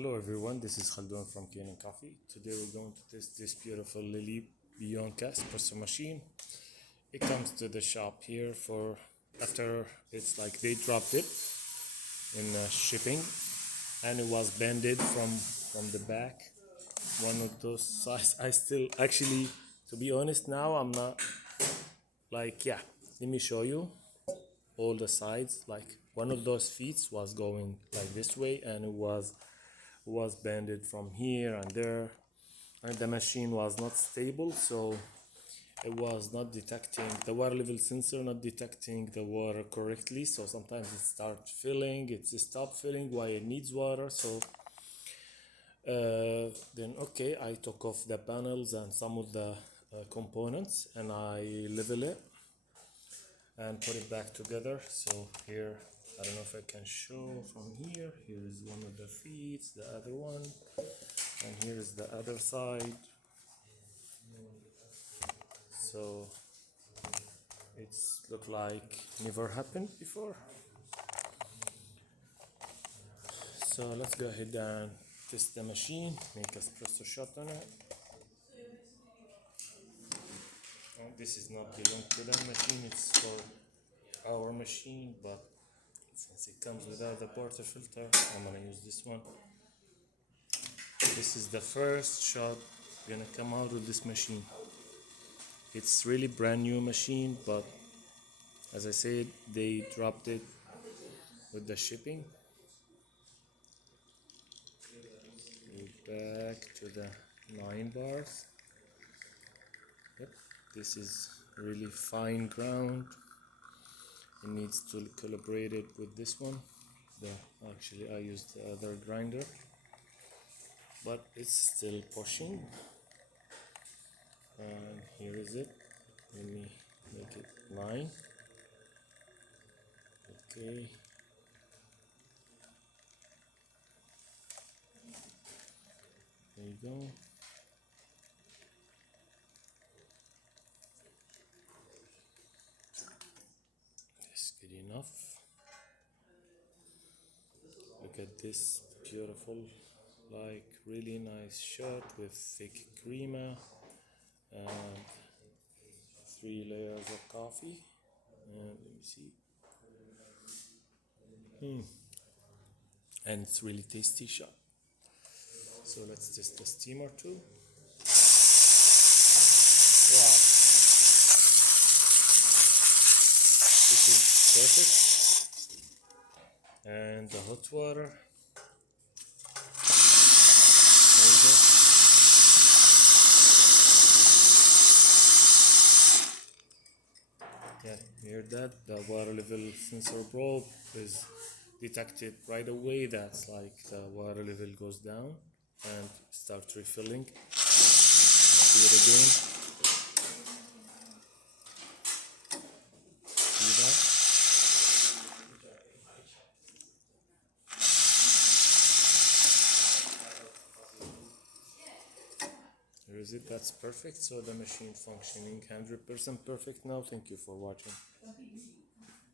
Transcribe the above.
Hello everyone, this is Khaldun from Kanen Coffee. Today we're going to test this beautiful Lelit Bianca espresso machine. It comes to the shop here for after it's like they dropped it in shipping, and it was bended from the back. One of those size. I still actually, to be honest, now I'm not like Let me show you all the sides. Like one of those feet was going like this way, and it was bended from here and there, and the machine was not stable, so it was not detecting the water level sensor, not detecting the water correctly. So sometimes it starts filling, it stops filling while it needs water. So then okay, I took off the panels and some of the components, and I level it and put it back together. So here, I don't know if I can show from here. Here is one of the feet, the other one, and here is the other side. So it's look like never happened before. So let's go ahead and test the machine, make espresso shot on it. This is not belong to that machine, it's for our machine, but since it comes without the portafilter, I'm gonna use this one. This is the first shot gonna come out of this machine. It's really brand new machine, but as I said, they dropped it with the shipping. Go back to the 9 bars. Yep, this is really fine ground. It needs to calibrate it with this one. Actually, I used the other grinder, but it's still pushing. And here is it. Let me make it 9. Okay. There you go. That's good enough. Look at this beautiful, like really nice shot with thick crema and 3 layers of coffee. And let me see. And it's really tasty shot. So let's test the steamer too. Wow, this is perfect. And the hot water. There you go. Yeah, you hear that? The water level sensor probe is detected right away. That's like the water level goes down and starts refilling. Let's do it again. See that? There is it. That's perfect. So the machine functioning 100% perfect now. Thank you for watching.